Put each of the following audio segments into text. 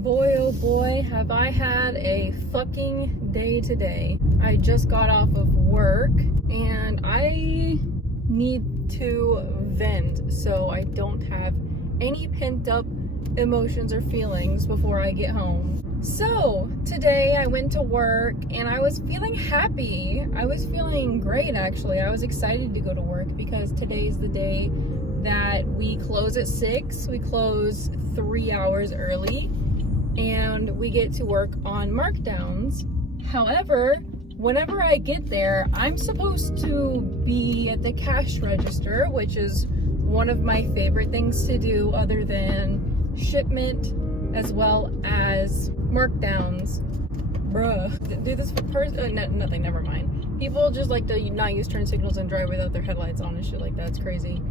Boy, oh boy, have I had a fucking day today. I just got off of work and I need to vent so I don't have any pent up emotions or feelings before I get home. So today I went to work and I was feeling happy. I was feeling great actually. I was excited to go to work because today's the day that we close at 6. We close 3 hours early and we get to work on markdowns. However, whenever I get there, I'm supposed to be at the cash register, which is one of my favorite things to do other than shipment as well as markdowns. Bruh. Do this for nothing, never mind. People just like to not use turn signals and drive without their headlights on and shit like that. It's crazy.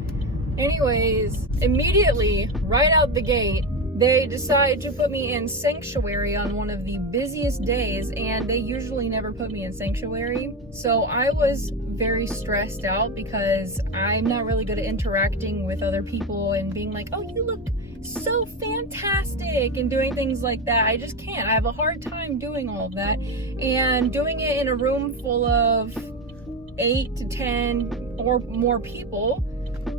Anyways, immediately, right out the gate, they decide to put me in sanctuary on one of the busiest days, and they usually never put me in sanctuary. So I was very stressed out because I'm not really good at interacting with other people and being like, oh, you look so fantastic, and doing things like that. I just can't. I have a hard time doing all of that. And doing it in a room full of 8 to 10 or more people,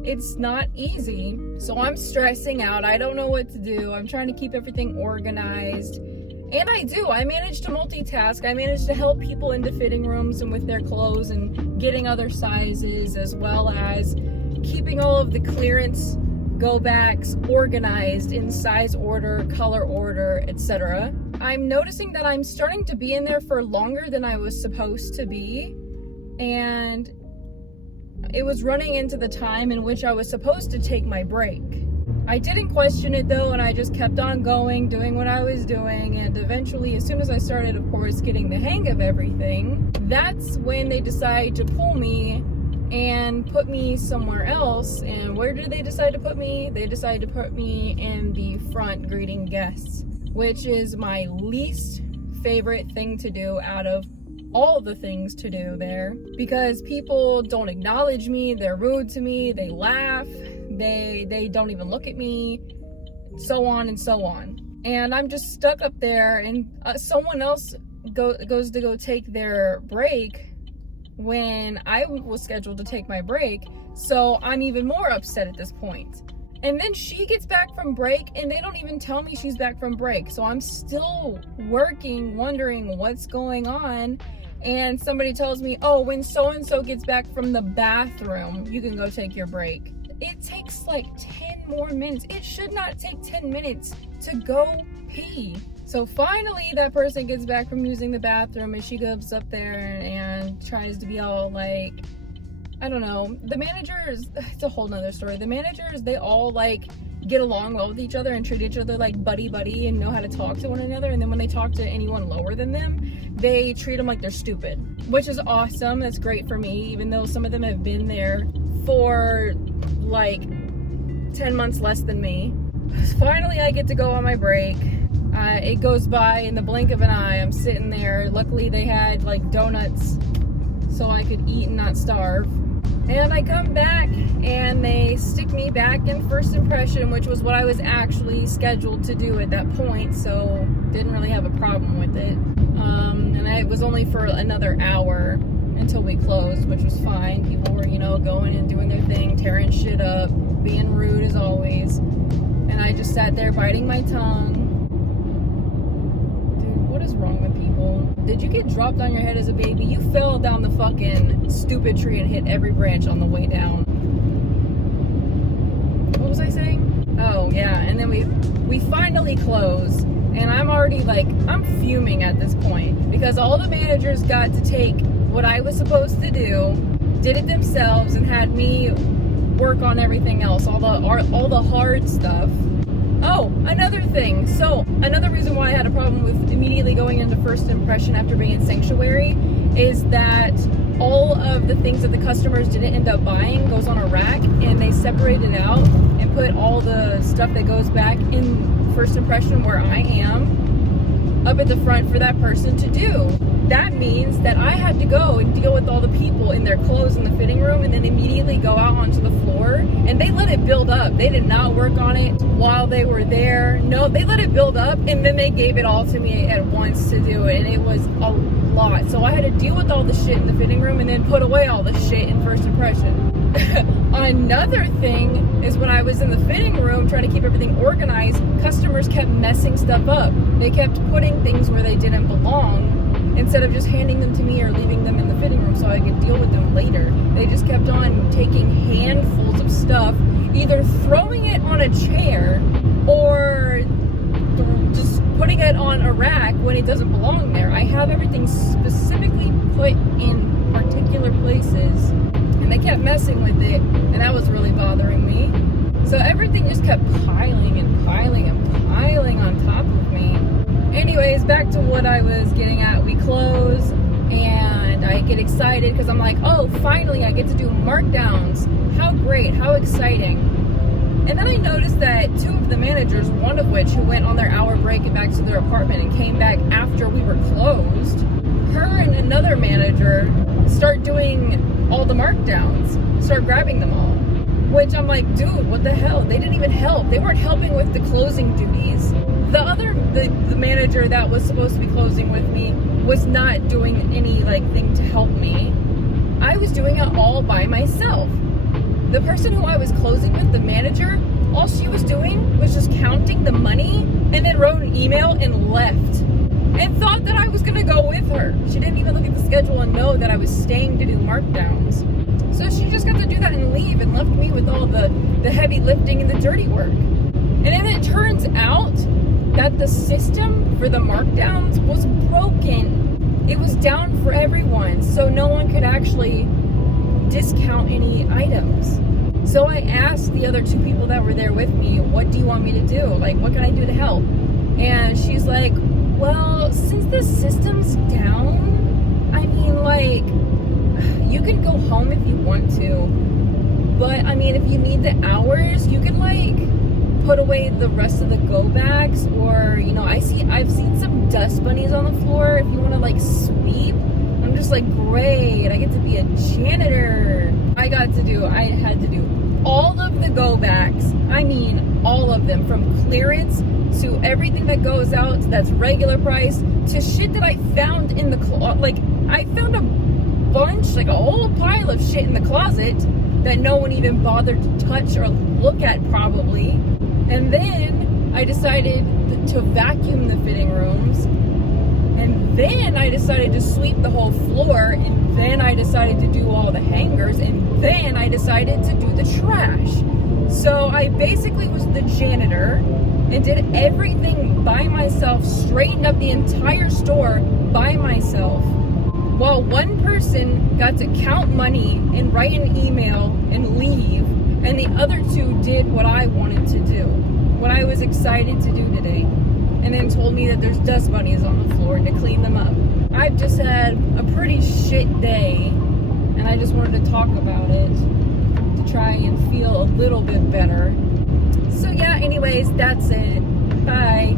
it's not easy. So I'm stressing out. I don't know what to do. I'm trying to keep everything organized. And I do. I managed to multitask. I managed to help people into fitting rooms and with their clothes and getting other sizes, as well as keeping all of the clearance go backs organized in size order, color order, etc. I'm noticing that I'm starting to be in there for longer than I was supposed to be. And it was running into the time in which I was supposed to take my break. I didn't question it though, and I just kept on going, doing what I was doing, and eventually, as soon as I started, of course, getting the hang of everything, that's when they decided to pull me and put me somewhere else. And where did they decide to put me? They decided to put me in the front greeting guests, which is my least favorite thing to do out of all the things to do there, because people don't acknowledge me, they're rude to me, they laugh, they don't even look at me, so on and so on. And I'm just stuck up there, and someone else goes to go take their break when I was scheduled to take my break, so I'm even more upset at this point. And then she gets back from break and they don't even tell me she's back from break. So I'm still working, wondering what's going on. And somebody tells me, oh, when so-and-so gets back from the bathroom, you can go take your break. It takes like 10 more minutes. It should not take 10 minutes to go pee. So finally that person gets back from using the bathroom and she goes up there and tries to be all like, I don't know, the managers, it's a whole nother story. The managers, they all like get along well with each other and treat each other like buddy and know how to talk to one another. And then when they talk to anyone lower than them, they treat them like they're stupid, which is awesome. That's great for me, even though some of them have been there for like 10 months less than me. Finally, I get to go on my break. It goes by in the blink of an eye. I'm sitting there. Luckily, they had like donuts so I could eat and not starve. And I come back and they stick me back in first impression, which was what I was actually scheduled to do at that point, so didn't really have a problem with it. And it was only for another hour until we closed, which was fine. People were, going and doing their thing, tearing shit up, being rude as always. And I just sat there biting my tongue. Dude, what is wrong with people? Did you get dropped on your head as a baby? You fell down the fucking stupid tree and hit every branch on the way down. What was I saying? Oh, yeah. And then we finally close. And I'm already like, I'm fuming at this point. Because all the managers got to take what I was supposed to do, did it themselves, and had me work on everything else. All the hard stuff. Oh, another thing. So, another reason why I had a problem with immediately going into first impression after being in sanctuary is that all of the things that the customers didn't end up buying goes on a rack, and they separate it out and put all the stuff that goes back in first impression where I am up at the front for that person to do. that means that I had to go and deal with all the people in their clothes in the fitting room and then immediately go out onto the floor. And they let it build up. They did not work on it while they were there. No, they let it build up and then they gave it all to me at once to do it. And it was a lot. So I had to deal with all the shit in the fitting room and then put away all the shit in first impression. Another thing is when I was in the fitting room trying to keep everything organized, customers kept messing stuff up. They kept putting things where they didn't belong instead of just handing them to me or leaving them in the fitting room so I could deal with them later. They just kept on taking handfuls of stuff, either throwing it on a chair or just putting it on a rack when it doesn't belong there. I have everything specifically put in particular places, and they kept messing with it, and that was really bothering me. So everything just kept piling and piling and piling on top of me. Anyways, back to what I was getting at. We close, and I get excited because I'm like, oh, finally I get to do markdowns. How great, how exciting. And then I noticed that two of the managers, one of which who went on their hour break and back to their apartment and came back after we were closed, her and another manager start doing all the markdowns, start grabbing them all. Which I'm like, dude, what the hell? They didn't even help. They weren't helping with the closing duties. The manager that was supposed to be closing with me was not doing any thing to help me. I was doing it all by myself. The person who I was closing with, the manager, all she was doing was just counting the money and then wrote an email and left. And thought that I was gonna go with her. She didn't even look at the schedule and know that I was staying to do markdowns. So she just got to do that and leave and left me with all the heavy lifting and the dirty work. And then it turns out that the system for the markdowns was broken. It was down for everyone, so no one could actually discount any items. So I asked the other two people that were there with me, what do you want me to do? What can I do to help? And she's like, well, since the system's down, I mean, you can go home if you want to, but I mean, if you need the hours, you could put away the rest of the go bags, or I've seen some dust bunnies on the floor. If you want to sweep, I'm just great, I get to be a janitor. I had to do all of the go bags. I mean, all of them, from clearance to everything that goes out that's regular price to shit that I found in the I found a bunch, a whole pile of shit in the closet that no one even bothered to touch or look at probably. And then I decided to vacuum the fitting rooms, and then I decided to sweep the whole floor, and then I decided to do all the hangers, and then I decided to do the trash. So I basically was the janitor and did everything by myself, straightened up the entire store by myself, while one person got to count money and write an email and leave, and the other two did what I wanted to do, what I was excited to do today, and then told me that there's dust bunnies on the floor and to clean them up. I've just had a pretty shit day, and I just wanted to talk about it to try and feel a little bit better. So yeah, anyways, that's it. Bye.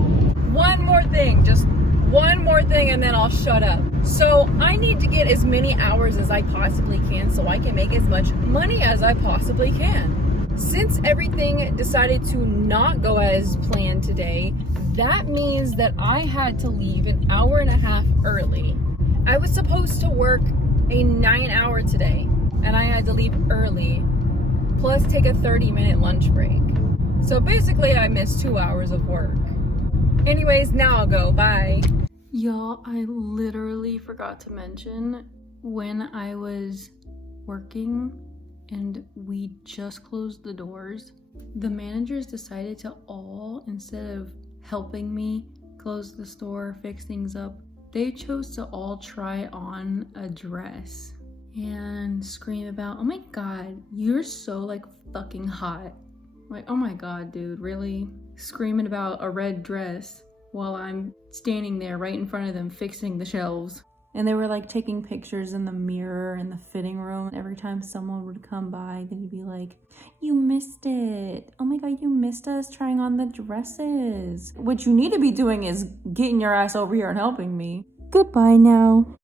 One more thing, just one more thing, and then I'll shut up. So I need to get as many hours as I possibly can so I can make as much money as I possibly can. Since everything decided to not go as planned today, that means that I had to leave an hour and a half early. I was supposed to work a 9-hour today, and I had to leave early, plus take a 30-minute lunch break. So basically I missed 2 hours of work. Anyways, now I'll go. Bye. Y'all, I literally forgot to mention, when I was working and we just closed the doors, the managers decided to all, instead of helping me close the store, fix things up, they chose to all try on a dress and scream about, oh my god, you're so fucking hot. Oh my god, dude, really? Screaming about a red dress while I'm standing there right in front of them fixing the shelves. And they were taking pictures in the mirror in the fitting room. Every time someone would come by, they'd be like, you missed it. Oh my god, you missed us trying on the dresses. What you need to be doing is getting your ass over here and helping me. Goodbye now.